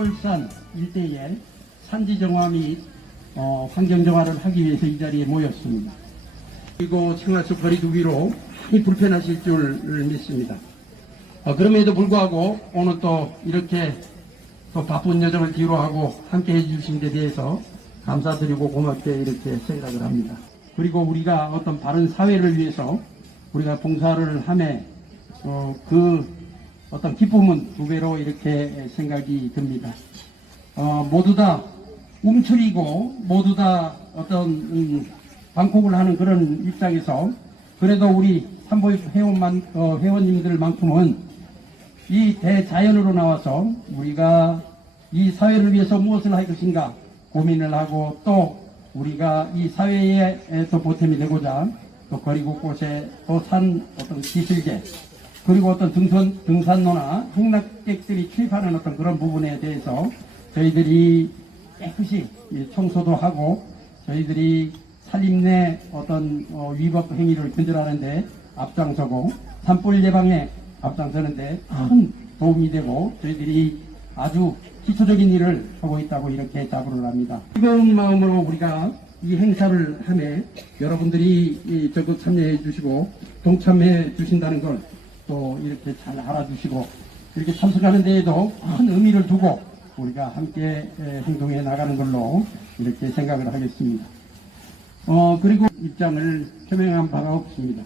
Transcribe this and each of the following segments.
철골산 일대에 산지정화 및 환경정화를 하기 위해서 이 자리에 모였습니다. 그리고 생활속 거리두기로 많이 불편하실 줄 믿습니다. 그럼에도 불구하고 오늘 또 이렇게 또 바쁜 여정을 뒤로하고 함께 해주신 데 대해서 감사드리고 고맙게 이렇게 생각을 합니다. 그리고 우리가 어떤 바른 사회를 위해서 우리가 봉사를 함에 그 어떤 기쁨은 두 배로 이렇게 생각이 듭니다. 모두 다 움츠리고 모두 다 어떤 방콕을 하는 그런 입장에서 그래도 우리 삼보육 회원님들만큼은 이 대자연으로 나와서 우리가 이 사회를 위해서 무엇을 할 것인가 고민을 하고 또 우리가 이 사회에 또 보탬이 되고자 또 거리고 곳에 또 산 어떤 기술계 그리고 어떤 등산로나 행락객들이 출입하는 어떤 그런 부분에 대해서 저희들이 깨끗이 청소도 하고 저희들이 산림내 어떤 위법 행위를 근절하는데 앞장서고 산불 예방에 앞장서는데 큰 도움이 되고 저희들이 아주 기초적인 일을 하고 있다고 이렇게 자부를 합니다. 뜨거운 마음으로 우리가 이 행사를 함에 여러분들이 적극 참여해 주시고 동참해 주신다는 걸 또 이렇게 잘 알아주시고 이렇게 참석하는 데에도 큰 의미를 두고 우리가 함께 행동해 나가는 걸로 이렇게 생각을 하겠습니다. 그리고 입장을 표명한 바가 없습니다.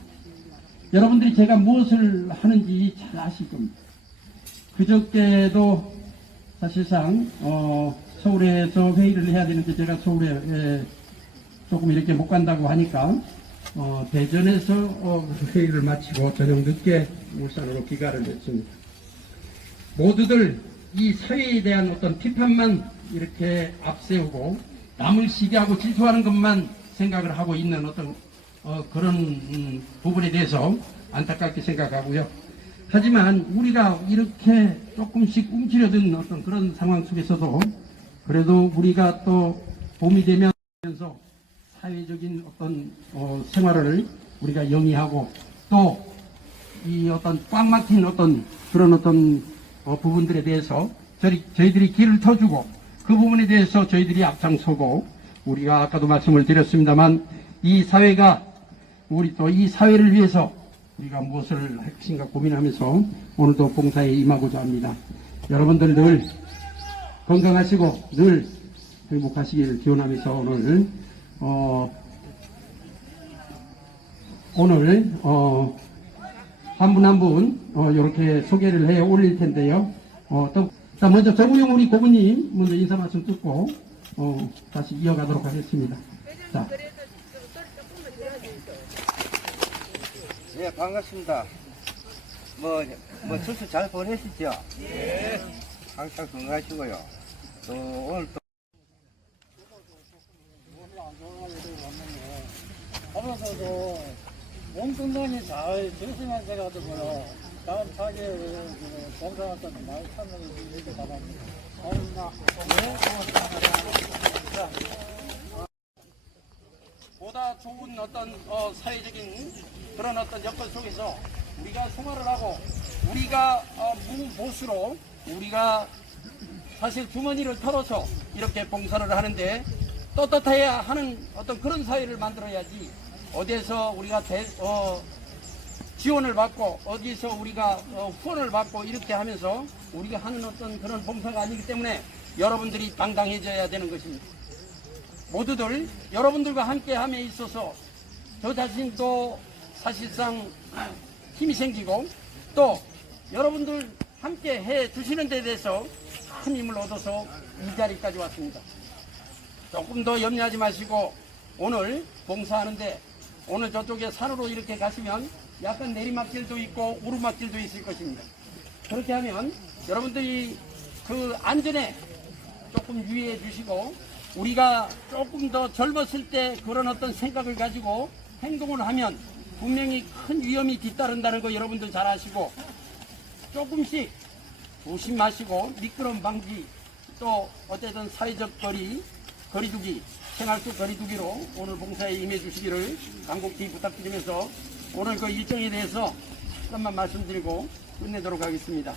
여러분들이 제가 무엇을 하는지 잘 아실 겁니다. 그저께도 사실상 서울에서 회의를 해야 되는데 제가 서울에 조금 이렇게 못 간다고 하니까 대전에서 회의를 마치고 저녁 늦게 울산으로 귀가를 했습니다. 모두들 이 사회에 대한 어떤 비판만 이렇게 앞세우고 남을 시기하고 질투하는 것만 생각을 하고 있는 어떤 그런 부분에 대해서 안타깝게 생각하고요. 하지만 우리가 이렇게 조금씩 움츠려든 어떤 그런 상황 속에서도 그래도 우리가 또 봄이 되면서 사회적인 어떤 생활을 우리가 영위하고 또 이 어떤 꽉 막힌 어떤 그런 어떤 부분들에 대해서 저희들이 길을 터주고 그 부분에 대해서 저희들이 앞장서고 우리가 아까도 말씀을 드렸습니다만 이 사회가 우리 또 이 사회를 위해서 우리가 무엇을 할 것인가 고민하면서 오늘도 봉사에 임하고자 합니다. 여러분들 늘 건강하시고 늘 행복하시길 기원하면서 오늘 한 분 한 분 이렇게 소개를 해 올릴 텐데요. 자, 먼저 정우영 우리 고문님 먼저 인사 말씀 듣고 다시 이어가도록 하겠습니다. 자. 네, 반갑습니다. 추수 잘 보내시죠? 예. 항상 건강하시고요. 또 오늘 또 하면서도 몸건강이 잘 조심하셔 가지고요. 다음 차기에 봉사 같은 거 많이 참여해 주시기 바랍니다. 고맙습니다. 네, 고맙습니다. 보다 좋은 어떤 사회적인 그런 어떤 여건 속에서 우리가 생활을 하고 우리가 무보수로 우리가 사실 주머니를 털어서 이렇게 봉사를 하는데 떳떳해야 하는 어떤 그런 사회를 만들어야지 어디에서 우리가 지원을 받고 어디서 우리가 후원을 받고 이렇게 하면서 우리가 하는 어떤 그런 봉사가 아니기 때문에 여러분들이 당당해져야 되는 것입니다. 모두들 여러분들과 함께함에 있어서 저 자신도 사실상 힘이 생기고 또 여러분들 함께 해 주시는 데 대해서 큰 힘을 얻어서 이 자리까지 왔습니다. 조금 더 염려하지 마시고 오늘 봉사하는데 오늘 저쪽에 산으로 이렇게 가시면 약간 내리막길도 있고 오르막길도 있을 것입니다. 그렇게 하면 여러분들이 그 안전에 조금 유의해 주시고 우리가 조금 더 젊었을 때 그런 어떤 생각을 가지고 행동을 하면 분명히 큰 위험이 뒤따른다는 거 여러분들 잘 아시고 조금씩 조심하시고 미끄럼 방지 또 어쨌든 사회적 거리두기 생활 속 거리두기로 오늘 봉사에 임해 주시기를 간곡히 부탁드리면서 오늘 그 일정에 대해서 잠깐만 말씀드리고 끝내도록 하겠습니다.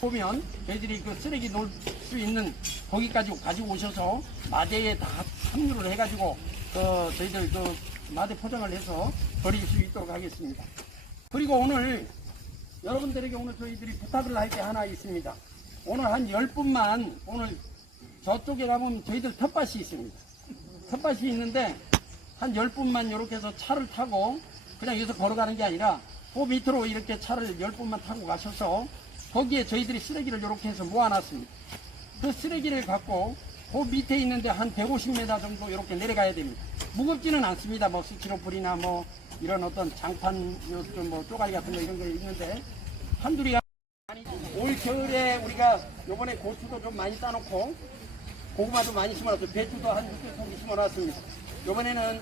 보면 저희들이 그 쓰레기 놓을 수 있는 거기까지 가지고 오셔서 마대에 다 합류를 해가지고 저희들 그 마대 포장을 해서 버릴 수 있도록 하겠습니다. 그리고 오늘 여러분들에게 오늘 저희들이 부탁을 할 게 하나 있습니다. 오늘 한 10분만 오늘 저쪽에 가면 저희들 텃밭이 있습니다. 텃밭이 있는데 한 10분만 이렇게 해서 차를 타고 그냥 여기서 걸어가는 게 아니라 그 밑으로 이렇게 차를 10분만 타고 가셔서 거기에 저희들이 쓰레기를 이렇게 해서 모아놨습니다. 그 쓰레기를 갖고 그 밑에 있는데 한 150m 정도 이렇게 내려가야 됩니다. 무겁지는 않습니다. 뭐 스티로폴이나 뭐 이런 어떤 장판 뭐 쪼가리 같은 거 이런 거 있는데 한둘이가 올 겨울에 우리가 요번에 고추도 좀 많이 따놓고 고구마도 많이 심어놨고 배추도 한 6개통이 심어놨습니다. 요번에는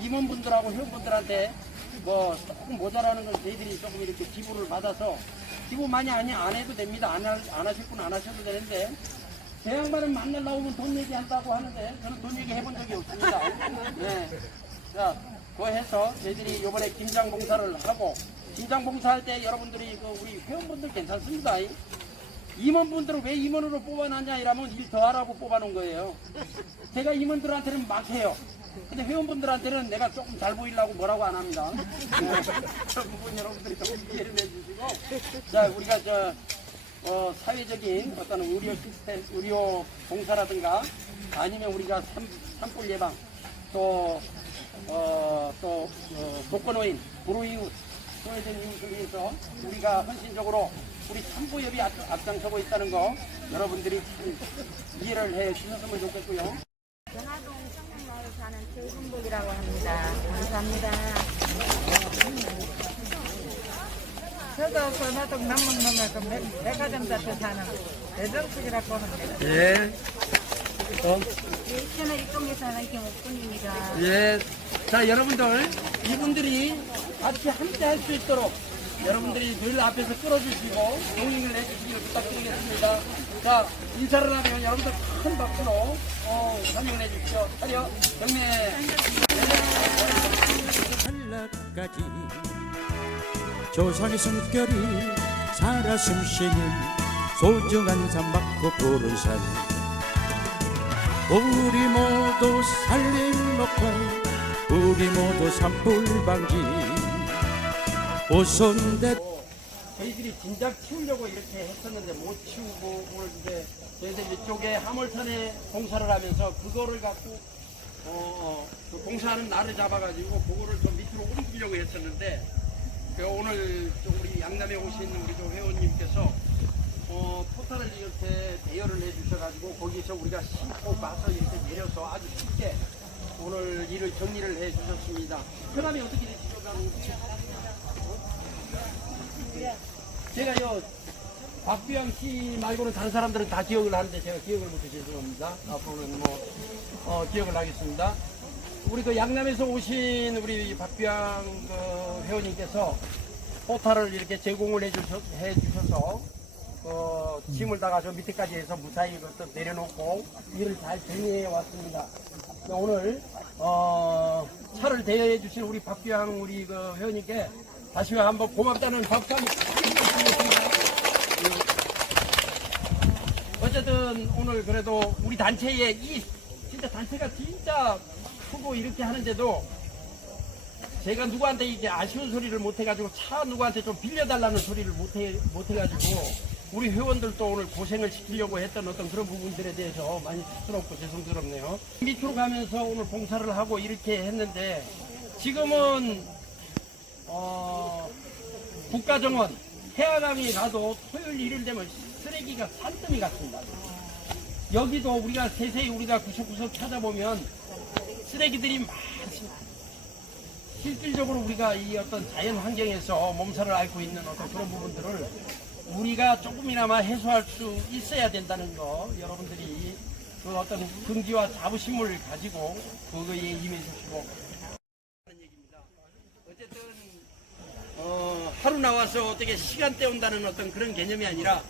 임원분들하고 회원분들한테 뭐 조금 모자라는 걸 저희들이 조금 이렇게 기부를 받아서 기부 많이 안 해도 됩니다. 안 하실 분 안 하셔도 되는데 제 양반은 만날 나오면 돈 얘기한다고 하는데 저는 돈 얘기 해본 적이 없습니다. 네. 자, 그거 해서 저희들이 요번에 김장 봉사를 하고 김장 봉사할 때 여러분들이 우리 회원분들 괜찮습니다. 임원분들은 왜 임원으로 뽑아놨냐 이러면 일 더 하라고 뽑아놓은 거예요. 제가 임원들한테는 막 해요. 근데 회원분들한테는 내가 조금 잘 보이려고 뭐라고 안 합니다. 그 부분 여러분들이 조금 이해를 해주시고 자 우리가 사회적인 어떤 의료 시스템, 의료 봉사라든가 아니면 우리가 산불 예방 또 독거노인, 불우이웃, 소외된 이웃을 위해서 우리가 헌신적으로 우리 산보협이 앞장서고 있다는 거 여러분들이 잘 이해를 해 주셨으면 좋겠고요. 전화동 청년마을 사는 최순복이라고 합니다. 감사합니다. 저도 전화동 남문동에 그 백화점자태 사는 대정숙이라고 합니다. 예. 저는 일동에 사는 김옥군입니다. 예. 자, 여러분들, 이분들이 같이 함께 할 수 있도록 여러분들이 늘 앞에서 끌어주시고 동행을 해주시기를 부탁드리겠습니다. 자, 인사를 하면 여러분들 큰 박수로 환영을 해주십시오. 하려 경례. 한라까지 조상의 숨결이 살아 숨쉬는 소중한 산 막고 푸른 산 우리 모두 살림 녹화 우리 모두 산불 방지 오손대 저희들이 진작 치우려고 이렇게 했었는데 못 치우고 오늘 이제 저희들 이쪽에 하물산에 봉사를 하면서 그거를 갖고 그 봉사하는 날을 잡아가지고 그거를 좀 밑으로 옮기려고 했었는데 오늘 우리 양남에 오신 우리 회원님께서 포탈을 이렇게 대여를 해주셔가지고 거기서 우리가 싣고 가서 이렇게 내려서 아주 쉽게 오늘 일을 정리를 해주셨습니다. 그다음에 어떻게 되시죠? 제가요 박규영 씨 말고는 다른 사람들은 다 기억을 하는데 제가 기억을 못해 죄송합니다. 앞으로는 기억을 하겠습니다. 우리 그 양남에서 오신 우리 박규영 회원님께서 포탈을 이렇게 제공을 해주셔서 짐을 다가 저 밑에까지 해서 무사히 내려놓고 일을 잘 정리해 왔습니다. 오늘 차를 대여해 주신 우리 박규영 우리 그 회원님께 다시 한번 고맙다는 박수 한번 드리겠습니다. 어쨌든 오늘 그래도 우리 단체에 진짜 단체가 진짜 크고 이렇게 하는데도 제가 누구한테 이게 아쉬운 소리를 못해가지고 차 누구한테 좀 빌려달라는 소리를 못해가지고 우리 회원들도 오늘 고생을 시키려고 했던 어떤 그런 부분들에 대해서 많이 쑥스럽고 죄송스럽네요. 밑으로 가면서 오늘 봉사를 하고 이렇게 했는데 지금은 국가정원 해화강에 가도 토요일 일요일 되면 쓰레기가 산더미 같습니다. 여기도 우리가 세세히 우리가 구석구석 찾아보면 쓰레기들이 많습니다. 실질적으로 우리가 이 어떤 자연 환경에서 몸살을 앓고 있는 어떤 그런 부분들을 우리가 조금이나마 해소할 수 있어야 된다는 거 여러분들이 그 어떤 긍지와 자부심을 가지고 그거에 임해 주시고 하는 얘기입니다. 어쨌든 하루 나와서 어떻게 시간 때운다는 어떤 그런 개념이 아니라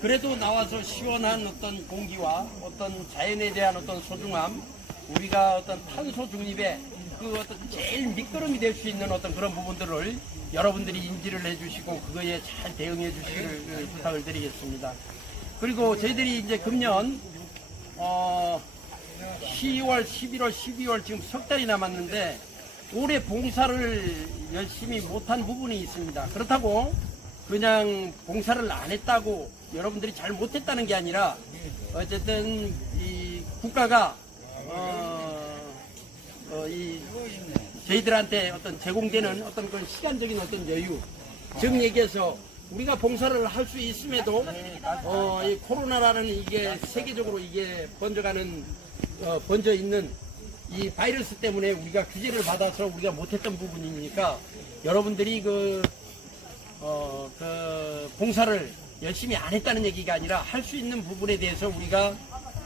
그래도 나와서 시원한 어떤 공기와 어떤 자연에 대한 어떤 소중함 우리가 어떤 탄소 중립에 그 어떤 제일 밑거름이 될 수 있는 어떤 그런 부분들을 여러분들이 인지를 해주시고 그거에 잘 대응해 주시기를 부탁을 드리겠습니다. 그리고 저희들이 이제 금년 10월, 11월, 12월 지금 석 달이 남았는데 올해 봉사를 열심히 못한 부분이 있습니다. 그렇다고 그냥 봉사를 안 했다고 여러분들이 잘 못했다는 게 아니라 어쨌든 이 국가가 이 저희들한테 어떤 제공되는 어떤 그런 시간적인 어떤 여유, 즉 얘기해서 우리가 봉사를 할 수 있음에도 이 코로나라는 이게 세계적으로 이게 번져 있는 이 바이러스 때문에 우리가 규제를 받아서 우리가 못했던 부분이니까 여러분들이 그 봉사를 열심히 안 했다는 얘기가 아니라 할 수 있는 부분에 대해서 우리가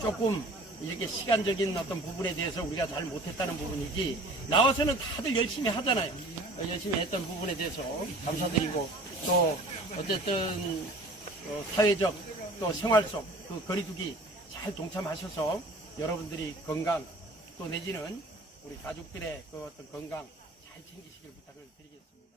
조금 이렇게 시간적인 어떤 부분에 대해서 우리가 잘 못했다는 부분이지, 나와서는 다들 열심히 하잖아요. 열심히 했던 부분에 대해서 감사드리고, 또 어쨌든 사회적 또 생활 속 그 거리두기 잘 동참하셔서 여러분들이 건강 또 내지는 우리 가족들의 그 어떤 건강 잘 챙기시길 부탁을 드리겠습니다.